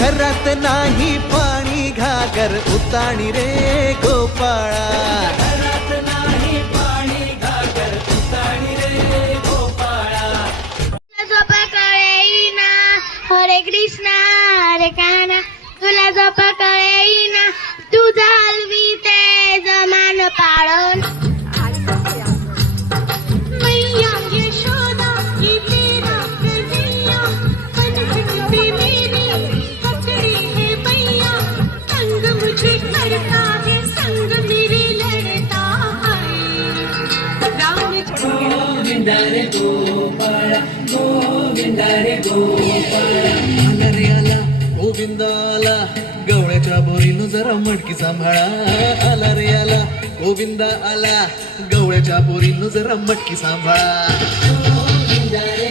घरात नाही पाणी घागर उताणी रे गोपाळा. घरात नाही पाणी घागर रे गोपाळा तुला झोपा कळेईना हरे कृष्णा हरे काना. गोविंदा रे गोपाळ गोविंदा रे गोपाळ आला रे आला गोविंदा आला गवळ्याच्या बोरीनं जरा मटकी सांभाळा आला रे आला गोविंदा आला गवळ्याच्या बोरीनं जरा मटकी सांभाळा गोविंदा रे